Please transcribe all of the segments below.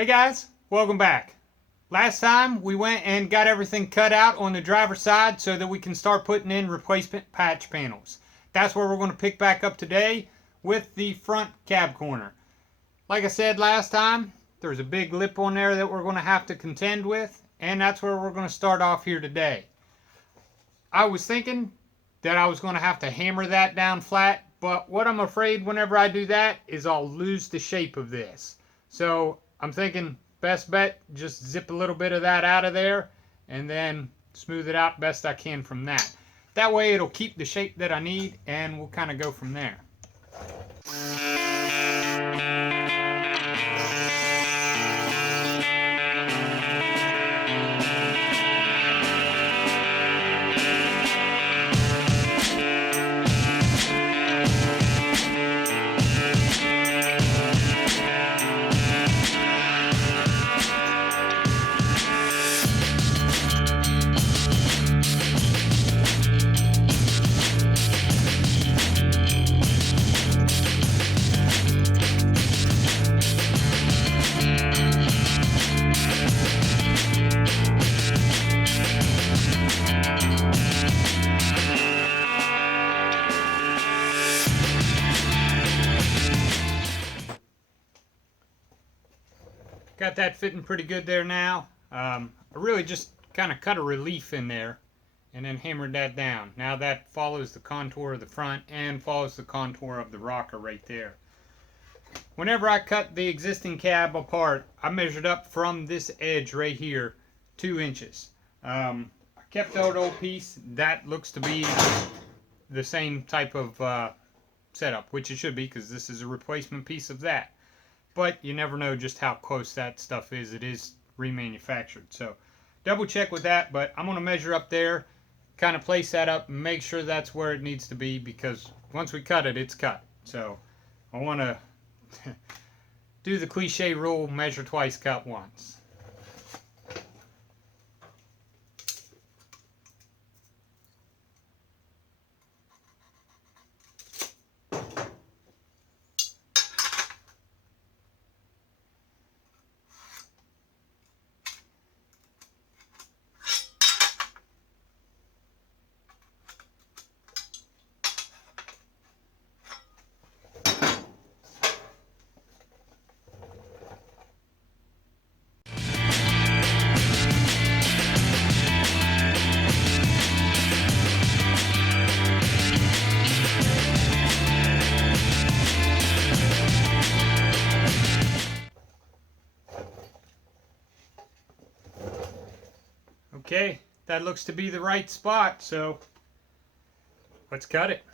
Hey guys, welcome back. Last time we went and got everything cut out on the driver's side so that we can start putting in replacement patch panels. That's where we're going to pick back up today with the front cab corner. Like I said last time, there's a big lip on there that we're going to have to contend with, and that's where we're going to start off here today. I was thinking that I was going to have to hammer that down flat, but what I'm afraid whenever I do that is I'll lose the shape of this. So I'm thinking best bet, just zip a little bit of that out of there and then smooth it out best I can from that. That way it'll keep the shape that I need and we'll kind of go from there. Got that fitting pretty good there now. I really just kind of cut a relief in there and then hammered that down. Now that follows the contour of the front and follows the contour of the rocker right there. Whenever I cut the existing cab apart, I measured up from this edge right here 2 inches. I kept that old piece. That looks to be the same type of setup, which it should be because this is a replacement piece of that. But you never know just how close that stuff is. It is remanufactured. So double check with that, but I'm going to measure up there, kind of place that up, and make sure that's where it needs to be because once we cut it, it's cut. So I want to do the cliche rule, measure twice, cut once. Okay, that looks to be the right spot, so let's cut it.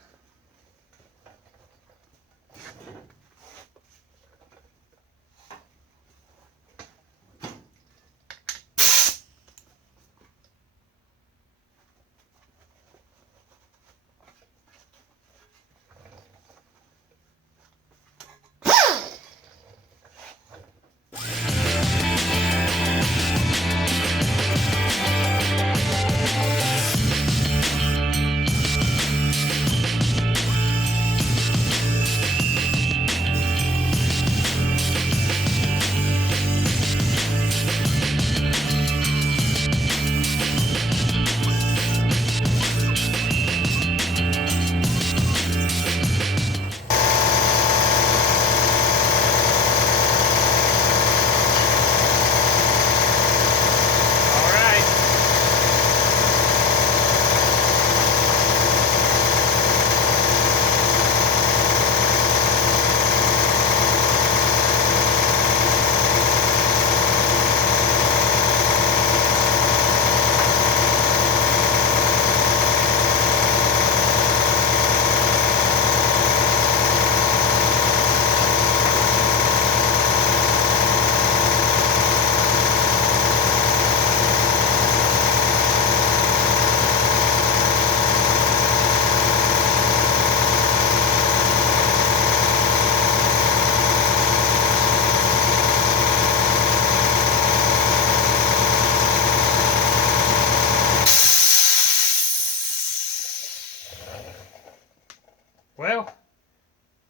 Well,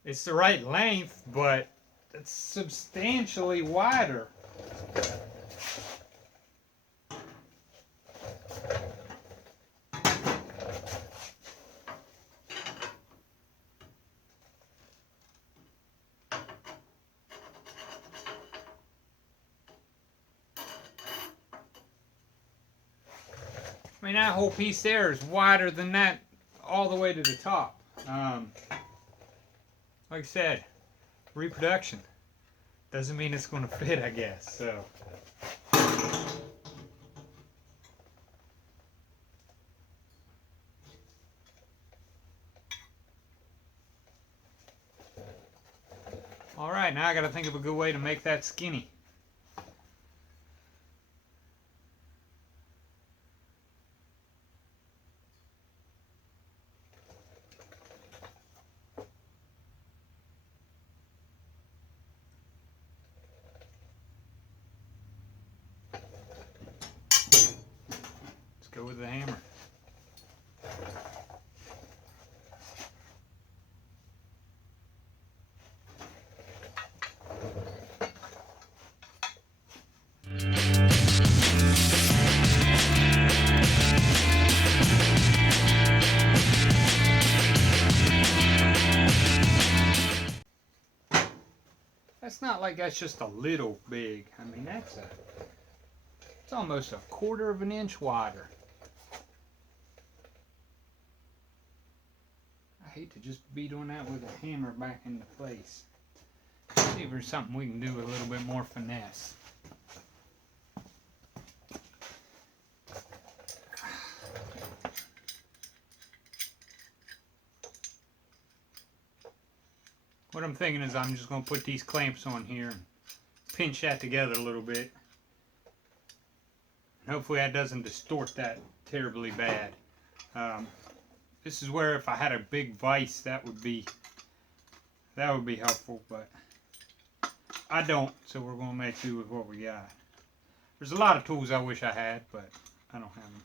it's the right length, but it's substantially wider. I mean, that whole piece there is wider than that all the way to the top. Like I said, reproduction doesn't mean it's going to fit, I guess. So. All right, now I got to think of a good way to make that skinny. Go with the hammer. That's not like that's just a little big. I mean, it's almost a 1/4 of an inch wider. I hate to just be doing that with a hammer back into place. See if there's something we can do with a little bit more finesse. What I'm thinking is I'm just going to put these clamps on here and pinch that together a little bit. And hopefully that doesn't distort that terribly bad. This is where if I had a big vise that would be helpful, but I don't, so we're going to make do with what we got. There's a lot of tools I wish I had, but I don't have them.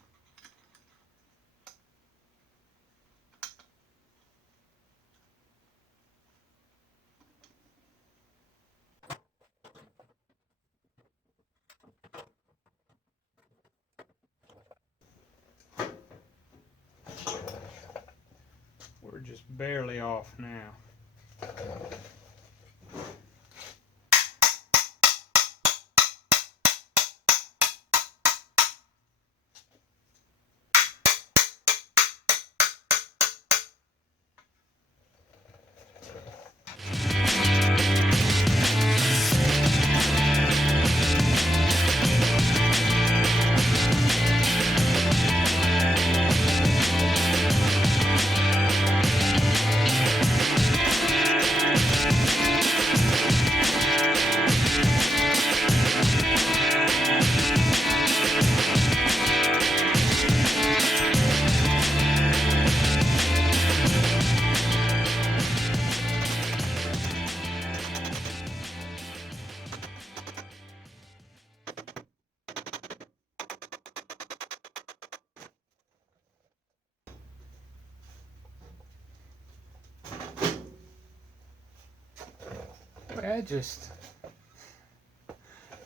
We're just barely off now.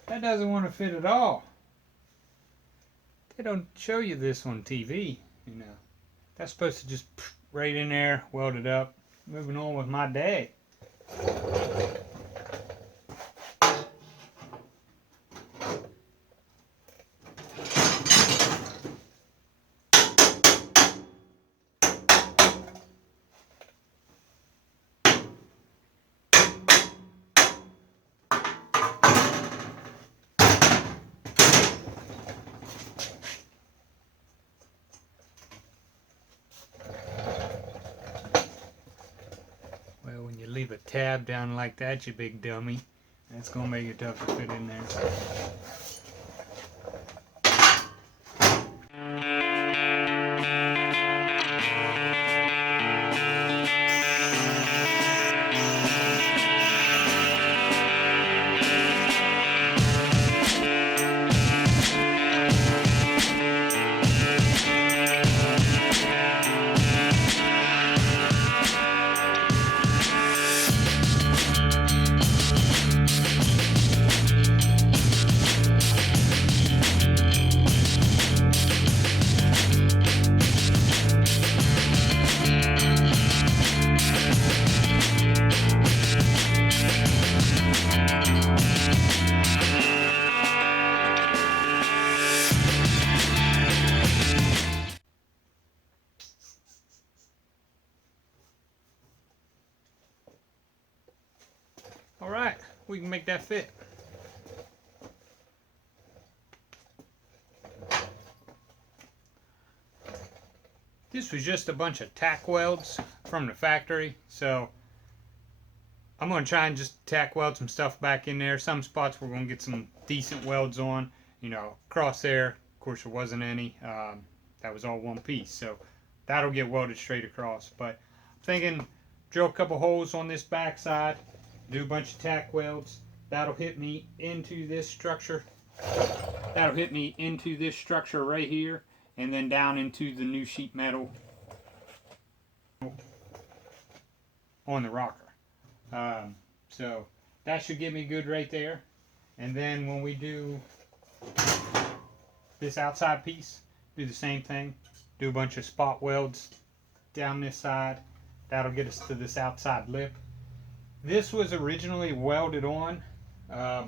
That doesn't want to fit at all. They don't show you this on TV, you know. That's supposed to just right in there, weld it up. Moving on with my day. Leave a tab down like that, you big dummy. That's gonna make it tough to fit in there. we can make that fit. This was just a bunch of tack welds from the factory, so I'm going to try and just tack weld some stuff back in there. Some spots we're going to get some decent welds on. You know, across there, of course, there wasn't any. That was all one piece, so that'll get welded straight across. But I'm thinking drill a couple holes on this back side, do a bunch of tack welds. That'll hit me into this structure. That'll hit me into this structure right here, and then down into the new sheet metal on the rocker. So that should get me good right there. And then when we do this outside piece, do the same thing. Do a bunch of spot welds down this side. That'll get us to this outside lip. This was originally welded on. I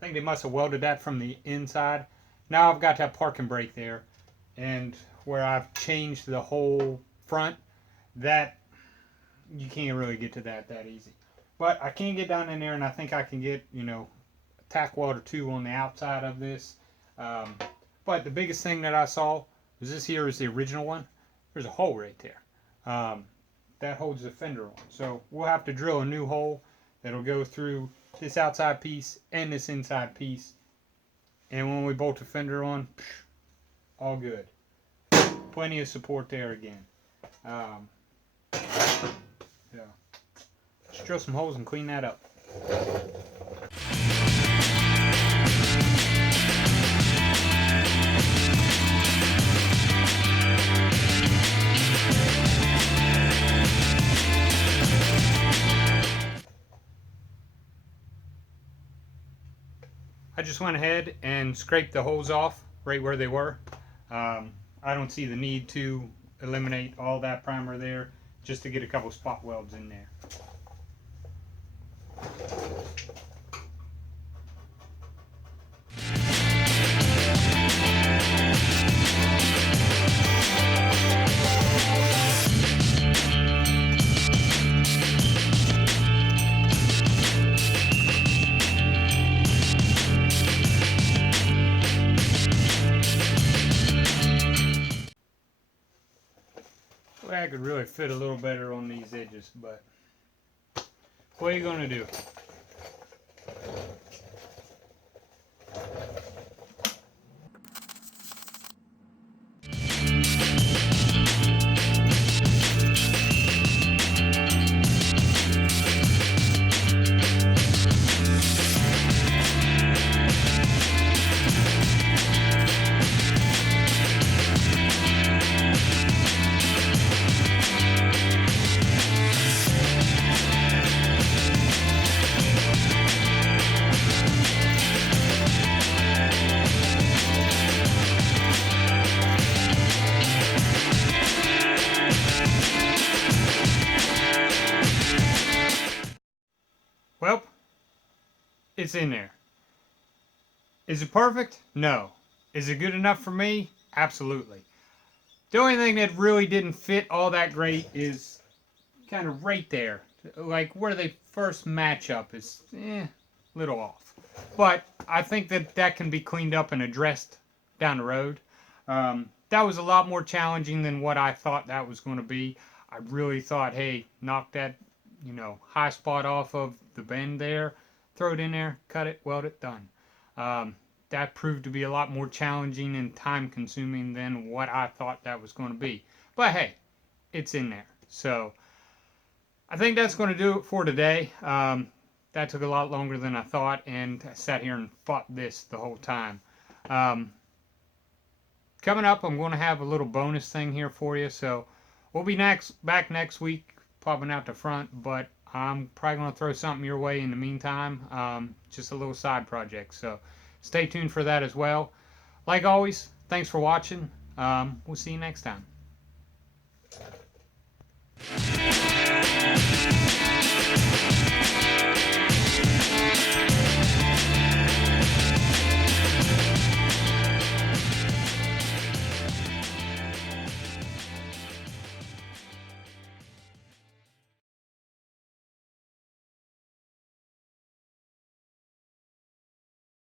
think they must have welded that from the inside. Now I've got that parking brake there, and where I've changed the whole front, that you can't really get to that easy. But I can get down in there, and I think I can get, you know, a tack weld or two on the outside of this. But the biggest thing that I saw was this here is the original one. There's a hole right there. That holds the fender on. So we'll have to drill a new hole that'll go through this outside piece and this inside piece. And when we bolt the fender on, all good. Plenty of support there again. Yeah. Let's drill some holes and clean that up. I just went ahead and scraped the holes off right where they were. I don't see the need to eliminate all that primer there, just to get a couple spot welds in there. I could really fit a little better on these edges, but what are you going to do? Well, it's in there. Is it perfect? No. Is it good enough for me? Absolutely. The only thing that really didn't fit all that great is kind of right there. Like where they first match up is a little off. But I think that can be cleaned up and addressed down the road. That was a lot more challenging than what I thought that was going to be. I really thought, hey, knock that, you know, high spot off of the bend there, throw it in there, cut it, weld it, done. That proved to be a lot more challenging and time consuming than what I thought that was going to be. But hey, it's in there. So I think that's going to do it for today. That took a lot longer than I thought, and I sat here and fought this the whole time. Coming up, I'm going to have a little bonus thing here for you. So we'll be back next week, popping out the front, but I'm probably going to throw something your way in the meantime. Just a little side project. So stay tuned for that as well. Like always, thanks for watching. We'll see you next time.